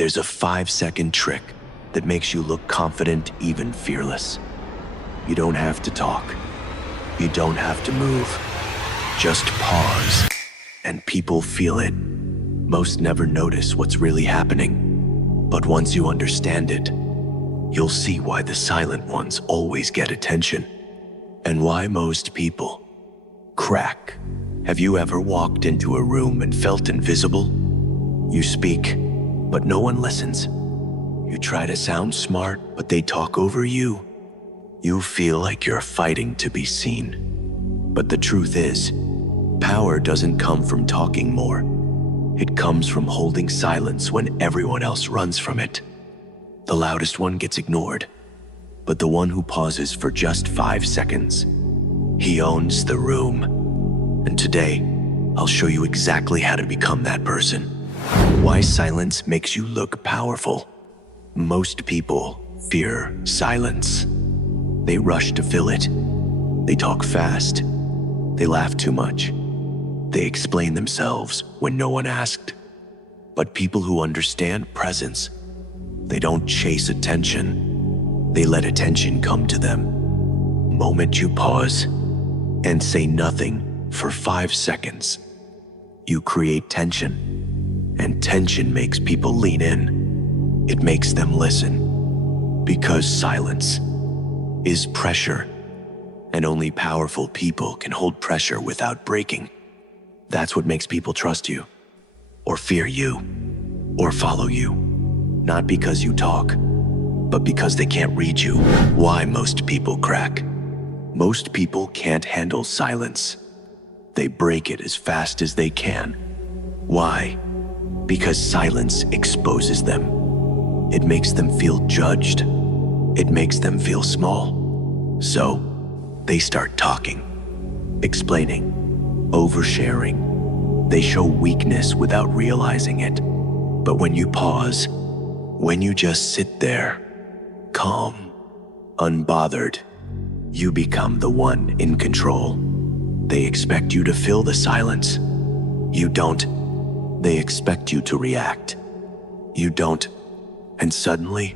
There's a 5-second trick that makes you look confident, even fearless. You don't have to talk. You don't have to move. Just pause, and people feel it. Most never notice what's really happening, but once you understand it, you'll see why the silent ones always get attention, and why most people crack. Have you ever walked into a room and felt invisible? You speak, but no one listens. You try to sound smart, but they talk over you. You feel like you're fighting to be seen. But the truth is, power doesn't come from talking more. It comes from holding silence when everyone else runs from it. The loudest one gets ignored, but the one who pauses for just 5 seconds, he owns the room. And today, I'll show you exactly how to become that person. Why silence makes you look powerful. Most people fear silence. They rush to fill it. They talk fast. They laugh too much. They explain themselves when no one asked. But people who understand presence, they don't chase attention. They let attention come to them. Moment you pause and say nothing for 5 seconds, you create tension, and tension makes people lean in. It makes them listen, because silence is pressure, and only powerful people can hold pressure without breaking. That's what makes people trust you, or fear you, or follow you. Not because you talk, but because they can't read you. Why most people crack. Most people can't handle silence. They break it as fast as they can. Why? Because silence exposes them. It makes them feel judged. It makes them feel small. So, they start talking, explaining, oversharing. They show weakness without realizing it. But when you pause, when you just sit there, calm, unbothered, you become the one in control. They expect you to fill the silence. You don't. They expect you to react. You don't. And suddenly,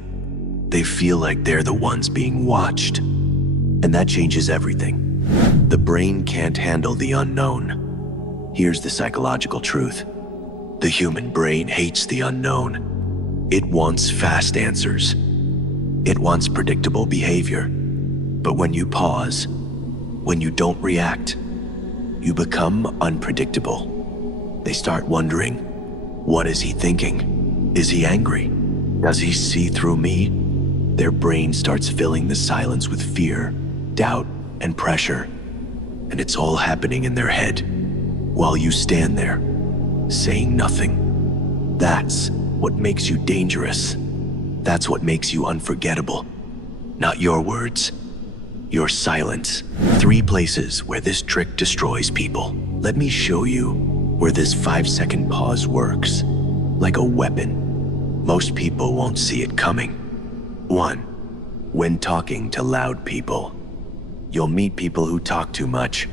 they feel like they're the ones being watched. And that changes everything. The brain can't handle the unknown. Here's the psychological truth. The human brain hates the unknown. It wants fast answers. It wants predictable behavior. But when you pause, when you don't react, you become unpredictable. They start wondering, what is he thinking? Is he angry? Does he see through me? Their brain starts filling the silence with fear, doubt, and pressure. And it's all happening in their head, while you stand there, saying nothing. That's what makes you dangerous. That's what makes you unforgettable. Not your words, your silence. 3 places where this trick destroys people. Let me show you where this 5-second pause works, like a weapon. Most people won't see it coming. 1. When talking to loud people. You'll meet people who talk too much.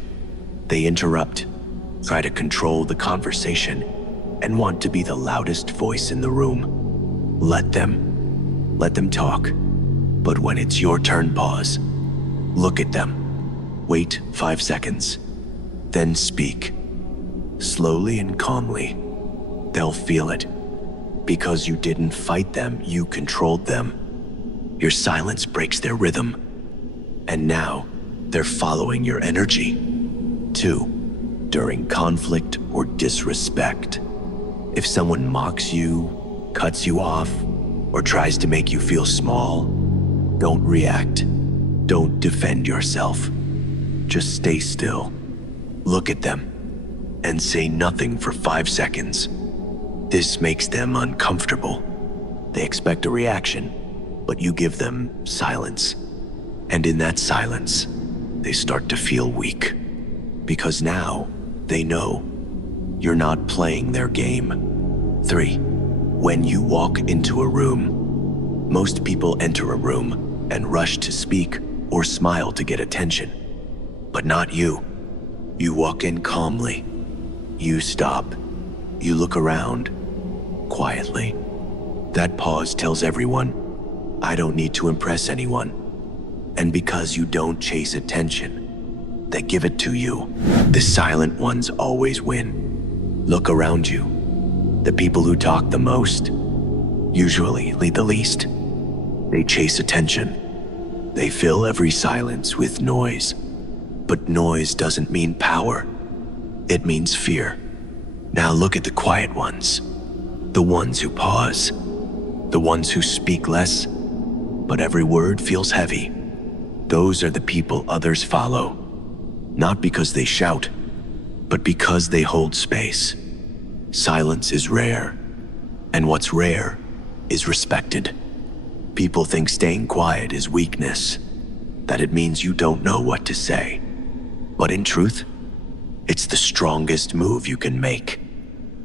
They interrupt, try to control the conversation, and want to be the loudest voice in the room. Let them talk. But when it's your turn, pause. Look at them. Wait 5 seconds. Then speak. Slowly and calmly. They'll feel it. Because you didn't fight them, you controlled them. Your silence breaks their rhythm. And now, they're following your energy. 2. During conflict or disrespect. If someone mocks you, cuts you off, or tries to make you feel small, don't react. Don't defend yourself. Just stay still. Look at them and say nothing for 5 seconds. This makes them uncomfortable. They expect a reaction, but you give them silence. And in that silence, they start to feel weak. Because now they know you're not playing their game. 3. When you walk into a room, most people enter a room and rush to speak or smile to get attention. But not you. You walk in calmly. You stop. You look around quietly. That pause tells everyone, I don't need to impress anyone. And because you don't chase attention, they give it to you. The silent ones always win. Look around you. The people who talk the most usually lead the least. They chase attention. They fill every silence with noise. But noise doesn't mean power. It means fear. Now look at the quiet ones. The ones who pause. The ones who speak less, but every word feels heavy. Those are the people others follow. Not because they shout, but because they hold space. Silence is rare, and what's rare is respected. People think staying quiet is weakness, that it means you don't know what to say. But in truth, it's the strongest move you can make,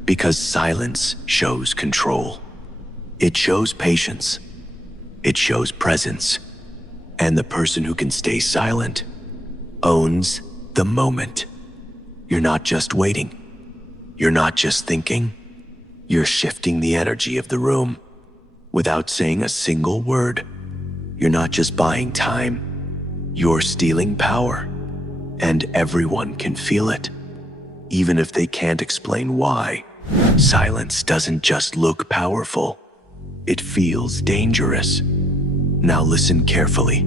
because silence shows control. It shows patience. It shows presence. And the person who can stay silent owns the moment. You're not just waiting. You're not just thinking. You're shifting the energy of the room without saying a single word. You're not just buying time. You're stealing power. And everyone can feel it, even if they can't explain why. Silence doesn't just look powerful. It feels dangerous. Now listen carefully,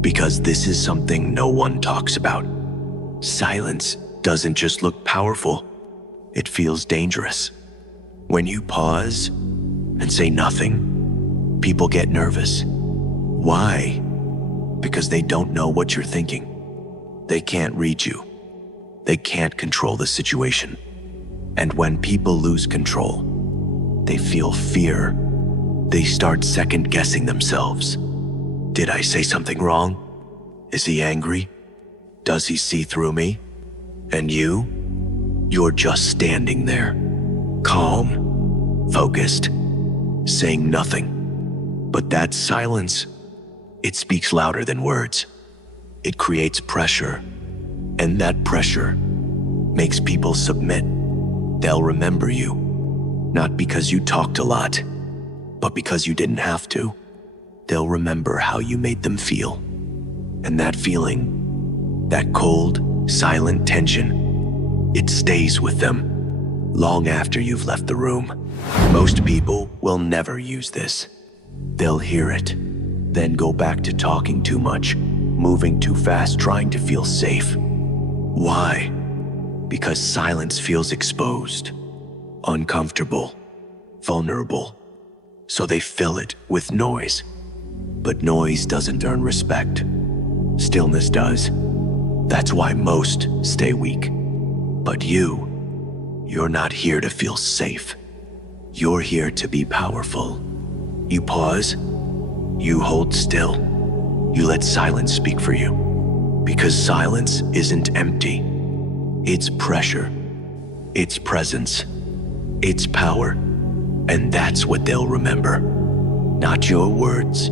because this is something no one talks about. Silence doesn't just look powerful, it feels dangerous. When you pause and say nothing, people get nervous. Why? Because they don't know what you're thinking. They can't read you. They can't control the situation. And when people lose control, they feel fear. They start second-guessing themselves. Did I say something wrong? Is he angry? Does he see through me? And you're just standing there, calm, focused, saying nothing. But that silence, it speaks louder than words. It creates pressure, and that pressure makes people submit. They'll remember you, not because you talked a lot, but because you didn't have to. They'll remember how you made them feel. And that feeling, that cold, silent tension, it stays with them long after you've left the room. Most people will never use this. They'll hear it, then go back to talking too much, moving too fast, trying to feel safe. Why? Because silence feels exposed, uncomfortable, vulnerable. So they fill it with noise. But noise doesn't earn respect. Stillness does. That's why most stay weak. But you're not here to feel safe. You're here to be powerful. You pause, you hold still, you let silence speak for you. Because silence isn't empty. It's pressure, it's presence, it's power. And that's what they'll remember. Not your words,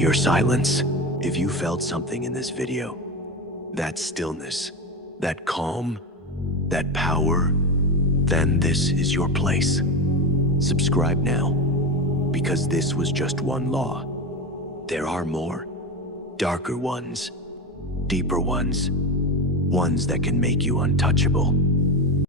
your silence. If you felt something in this video, that stillness, that calm, that power, then this is your place. Subscribe now, because this was just one law. There are more, darker ones, deeper ones, ones that can make you untouchable.